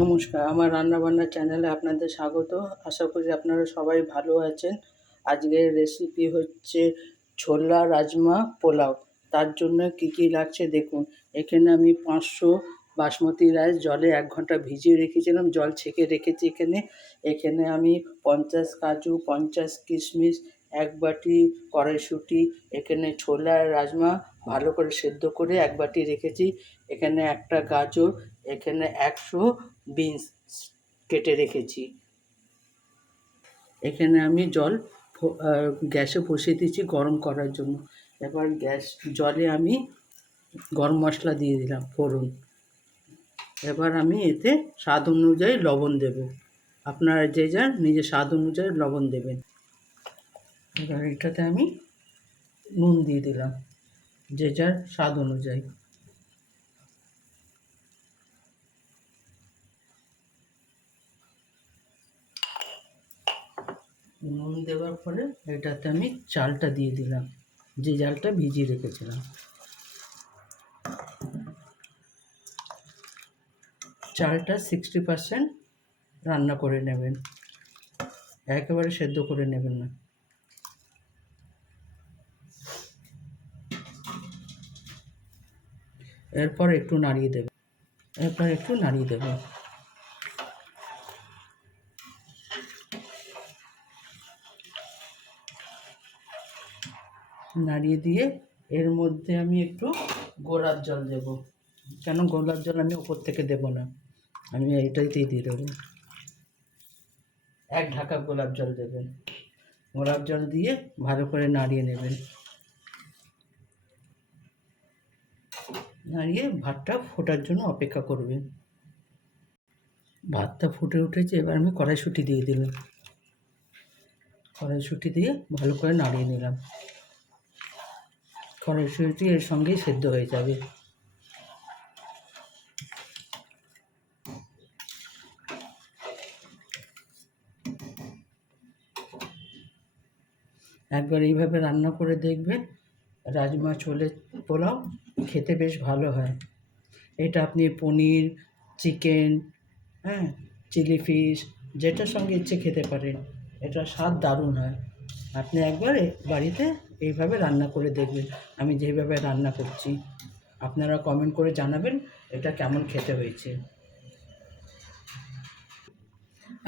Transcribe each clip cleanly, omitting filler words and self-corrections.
নমস্কার, আমার রান্নাবান্না চ্যানেলে আপনাদের স্বাগত। আশা করি আপনারা সবাই ভালো আছেন। আজকের রেসিপি হচ্ছে ছোলা রাজমা পোলাও। তার জন্য কী কী লাগছে দেখুন। এখানে আমি 500 বাসমতি রাইস জলে 1 ঘন্টা ভিজিয়ে রেখেছিলাম, জল ছেঁকে রেখেছি এখানে। এখানে আমি 50 কাজু, 50 কিশমিশ, 1 বাটি কড়াইশুঁটি, এখানে ছোলা আর রাজমা ভালো করে সেদ্ধ করে 1 বাটি রেখেছি। এখানে একটা গাজর, এখানে 100 বিনস কেটে রেখেছি। এখানে আমি জল গ্যাসে বসিয়ে দিয়েছি গরম করার জন্য। এবার জলে আমি গরম মশলা দিয়ে দিলাম ফোড়ন। এবার আমি এতে স্বাদ অনুযায়ী লবণ দেব। আপনারা যে যার নিজের স্বাদ অনুযায়ী লবণ দেবেন। এবার এটাতে আমি নুন দিয়ে দিলাম যে যার স্বাদ অনুযায়ী। নুন দেওয়ার পরে এটাতে আমি চালটা দিয়ে দিলাম, যে চালটা ভিজিয়ে রেখেছিলাম। চালটা 60% রান্না করে নেবেন, একেবারে সেদ্ধ করে নেবেন না। এরপর একটু নাড়িয়ে দেবেন। নাড়িয়ে দিয়ে এর মধ্যে আমি একটু গোলাপ জল দেব। কেন গোলাপ জল আমি উপর থেকে দেব না, আমি এইটাইতেই দিয়ে দেবো। 1 ঢাকা গোলাপ জল দেবেন। গোলাপ জল দিয়ে ভালো করে নাড়িয়ে নেবেন। নাড়িয়ে ভাতটা ফোটার জন্য অপেক্ষা করবেন। ভাতটা ফুটে উঠেছে, এবার আমি কড়াইশুঁটি দিয়ে দিলাম। কড়াইশুঁটি দিয়ে ভালো করে নাড়িয়ে নিলাম। কড়াইশুঁটি এর সঙ্গেই সেদ্ধ হয়ে যাবে। একবার এইভাবে রান্না করে দেখবেন, রাজমা ছোলে পোলাও খেতে বেশ ভালো হয়। এটা আপনি পনির, চিকেন, চিলি ফিশ যেটার সঙ্গে ইচ্ছে খেতে পারেন। এটা স্বাদ দারুণ হয়। আপনি একবার বাড়িতে এইভাবে রান্না করে দেখবেন, আমি যেভাবে রান্না করছি। আপনারা কমেন্ট করে জানাবেন এটা কেমন খেতে হয়েছে।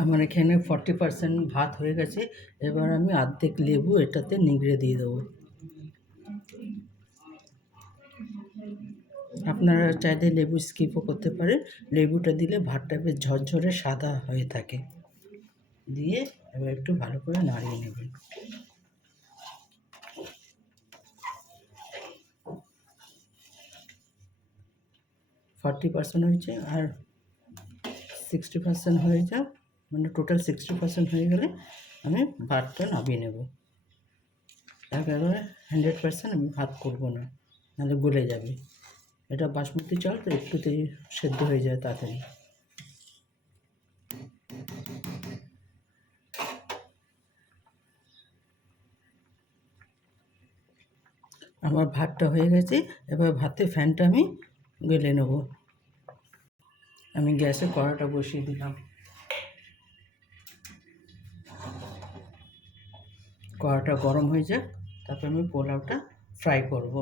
আমার এখানে 40% ভাত হয়ে গেছে। এবার আমি অর্ধেক লেবু এটাতে নিংড়ে দিয়ে দেবো। আপনারা চাইলে লেবু স্কিপও করতে পারেন। লেবুটা দিলে ভাতটা বেশ ঝরঝরে সাদা হয়ে থাকে। দিয়ে এবার একটু ভালো করে নাড়িয়ে নেবেন। ফর্টি পার্সেন্ট হয়েছে, আর 60% হয়ে যাক, মানে টোটাল 60% হয়ে গেলে আমি ভাতটা নামিয়ে নেব। একেবারে 100% আমি ভাত করবো না, নাহলে গলে যাবে। এটা বাসমতি চাল তো একটুতেই সেদ্ধ হয়ে যায় তাড়াতাড়ি। আমার ভাতটা হয়ে গেছে। এবার ভাতের ফ্যানটা আমি গেলে নেব। আমি গ্যাসে কড়াটা বসিয়ে দিলাম। কড়াটা গরম হয়ে যাক, তারপর আমি পোলাওটা ফ্রাই করব।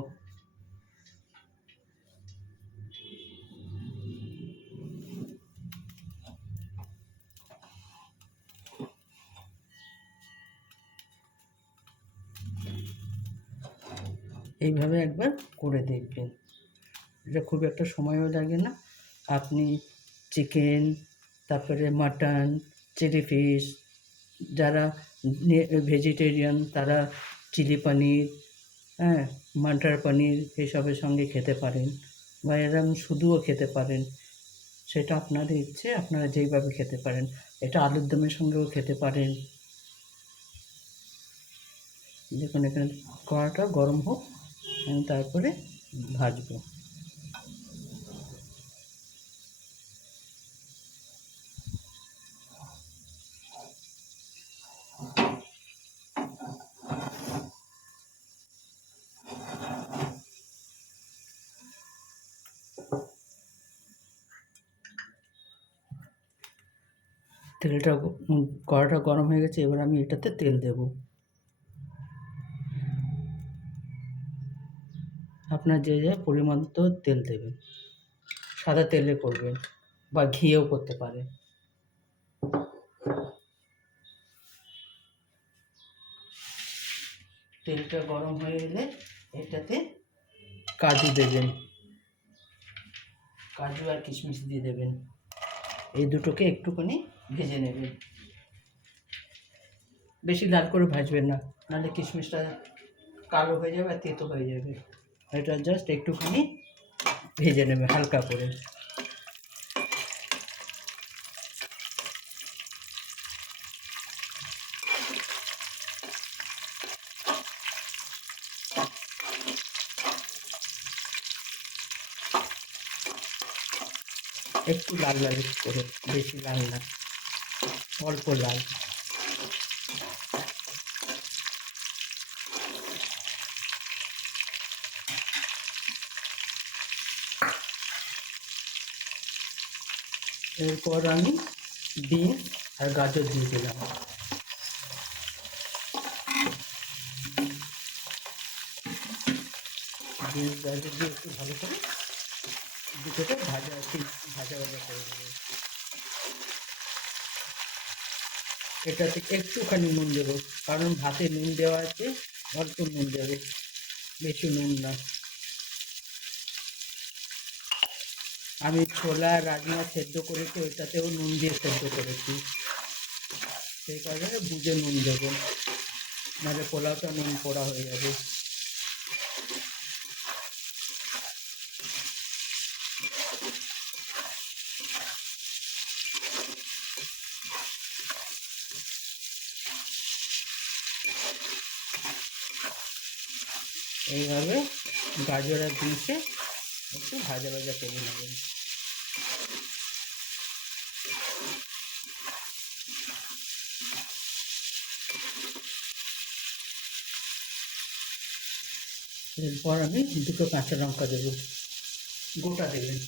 এইভাবে একবার করে দেখবেন, এটা খুব একটা সময়ও লাগে না। আপনি চিকেন, তারপরে মাটন, চিলি ফিশ, যারা ভেজিটেরিয়ান তারা চিলি পনির, মাটার পনির এসবের সঙ্গে খেতে পারেন, বা এরকম শুধুও খেতে পারেন। সেটা আপনাদের ইচ্ছে, আপনারা যেইভাবে খেতে পারেন। এটা আলুর দমের সঙ্গেও খেতে পারেন। দেখুন এখানে কড়াটা গরম হোক, আমি তারপরে ভাজবো। তেলটা কড়াটা গরম হয়ে গেছে, এবার আমি এটাতে তেল দেব। আপনার যে পরিমাণ মতো তেল দেবেন, সাদা তেলে করবেন বা ঘিয়েও করতে পারেন। তেলটা গরম হয়ে এলে এটাতে কাজু দেবেন, কাজু আর কিশমিশ দিয়ে দেবেন। এই দুটোকে একটুখানি ভেজে নেবেন, বেশি লাল করে ভাজবেন না, নাহলে কিশমিশটা কালো হয়ে যাবে আর তেতো হয়ে যাবে। এটা জাস্ট একটুখানি ভেজে নেবে হালকা করে। একটু লাল লাল করে, বেশি লাল না, অল্প লাল। এরপর আমি বিনস আর গাজর দিয়ে দিলাম। বিনস গাজর দিয়ে একটু ভালো করে দুটোকে ভাজা ভাজা করে দেবো। এটাতে একটুখানি নুন দেবো, কারণ ভাতে নুন দেওয়া আছে, অল্প নুন দেবো, বেশি নুন না। আমি ছোলা রাজমা সেদ্ধ করেছি, ওইটাতেও নুন দিয়ে সেদ্ধ করেছি, সেই কারণে বুঝে নুন দেবো, নাহলে পোলাওটা নুন পোড়া হয়ে যাবে। এইভাবে গাজর আর বিনসে একটু ভাজা ভাজা করে নেবেন। এরপর আমি দুটো কাঁচা লঙ্কা দেবো, গোটা দেবেন।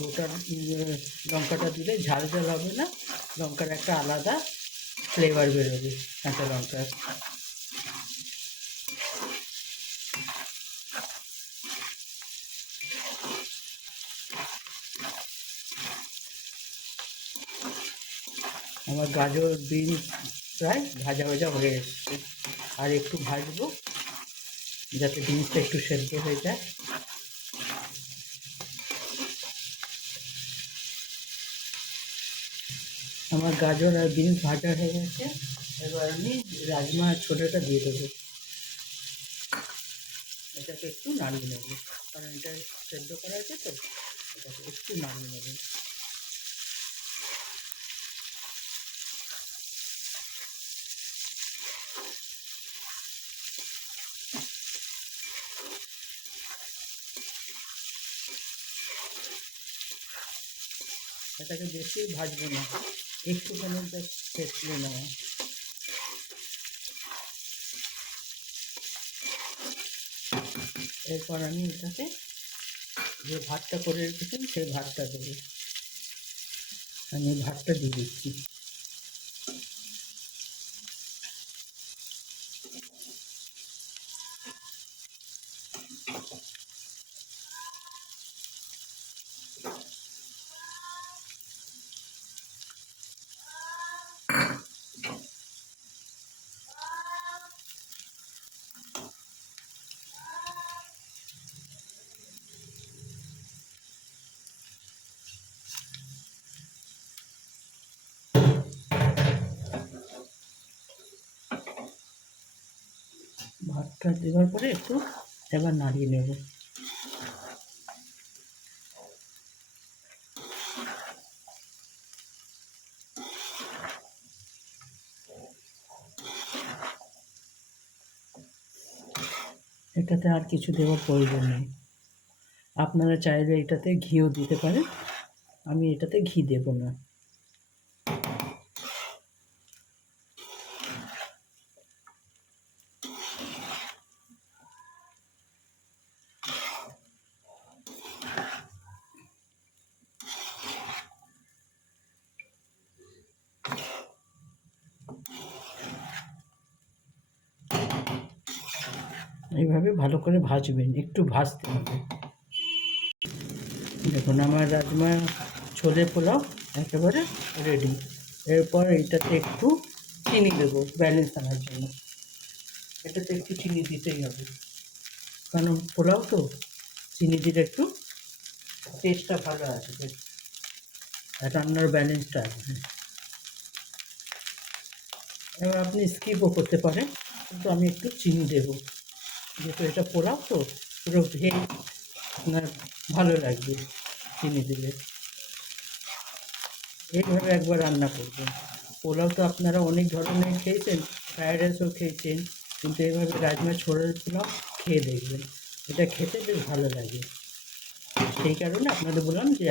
গোটা লঙ্কাটা দিলে ঝাল ঝাল হবে না, লঙ্কার একটা আলাদা ফ্লেভার বেরোবে কাঁচা লঙ্কার। আমার গাজর বিনস প্রায় ভাজা ভাজা হয়ে এসছে, আর একটু ভাজবো যাতে বিনসটা একটু সেদ্ধ হয়ে যায়। আমার গাজর আর বিনস ভাজা হয়ে গেছে, এবার আমি রাজমা ছোলাটা দিয়ে দেবো। এটাকে একটু নাড়িয়ে নেবো, কারণ এটা সেদ্ধ করা আছে তো, এটাকে একটু নাড়িয়ে নেবো। এটাকে বেশি ভাজবো না, একটুখানি জাস্ট ছেঁচড়ে নেওয়া। এরপর আমি এটাকে যে ভাতটা করে রেখেছেন সেই ভাতটা দেবো, আমি ভাতটা দিয়ে দিচ্ছি। ভাতটা দেওয়ার পরে একটু এবার নাড়িয়ে নেব। এটাতে আর কিছু দেওয়ার প্রয়োজন নেই, আপনারা চাইলে এটাতে ঘিও দিতে পারেন, আমি এটাতে ঘি দেব না। এইভাবে ভালো করে ভাজবেন, একটু ভাজতে হবে। দেখুন আমার রাজমা ছোলে পোলাও একেবারে রেডি। এরপর এইটাতে একটু চিনি দেবো ব্যালেন্স আনার জন্য। এটাতে একটু চিনি দিতেই হবে, কারণ পোলাও তো চিনি দিলে একটু টেস্টটা ভালো আসবে, রান্নার ব্যালেন্সটা আসবে। এবার আপনি স্কিপও করতে পারেন, কিন্তু আমি একটু চিনি দেবো, যেহেতু এটা পোলাও তো পুরো ভেজ আপনার ভালো লাগবে চিনি দিলে। এইভাবে একবার রান্না করবেন। পোলাও তো আপনারা অনেক ধরনের খেয়েছেন, ফ্রায়েড রাইসও খেয়েছেন, কিন্তু এইভাবে রাজমা ছোলার পোলাও খেয়ে দেখবেন, এটা খেতে বেশ ভালো লাগে। সেই কারণে আপনাদের বললাম যে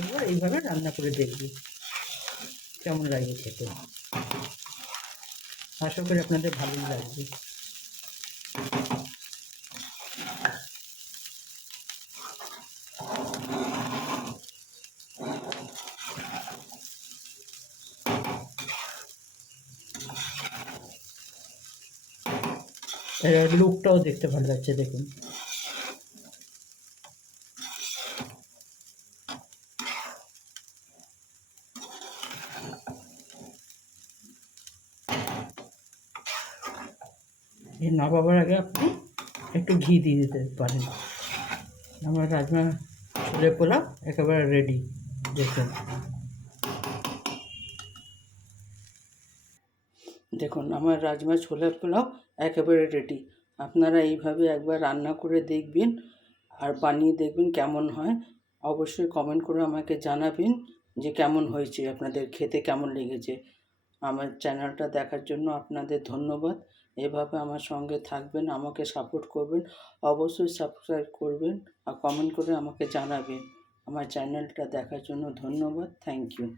একবার এইভাবে রান্না করে দেখবেন কেমন লাগে খেতে। আশা করি আপনাদের ভালোই লাগবে। এর লুকটাও দেখতে ভালো লাগছে দেখুন। এই নামাবার আগে আপনি একটু ঘি দিয়ে দিতে পারেন। আমার রাজমা ছোলে পোলাও একেবারে রেডি দেখুন। দেখুন আমার রাজমা ছোলে পোলাও একেবারে রেডি। আপনারা এইভাবে একবার রান্না করে দেখবেন আর বানিয়ে দেখবেন কেমন হয়। অবশ্যই কমেন্ট করে আমাকে জানাবেন যে কেমন হয়েছে, আপনাদের খেতে কেমন লেগেছে। আমার চ্যানেলটা দেখার জন্য আপনাদের ধন্যবাদ। এভাবে আমার সঙ্গে থাকবেন, আমাকে সাপোর্ট করবেন। অবশ্যই সাবস্ক্রাইব করবেন আর কমেন্ট করে আমাকে জানাবেন। আমার চ্যানেলটা দেখার জন্য ধন্যবাদ। Thank you.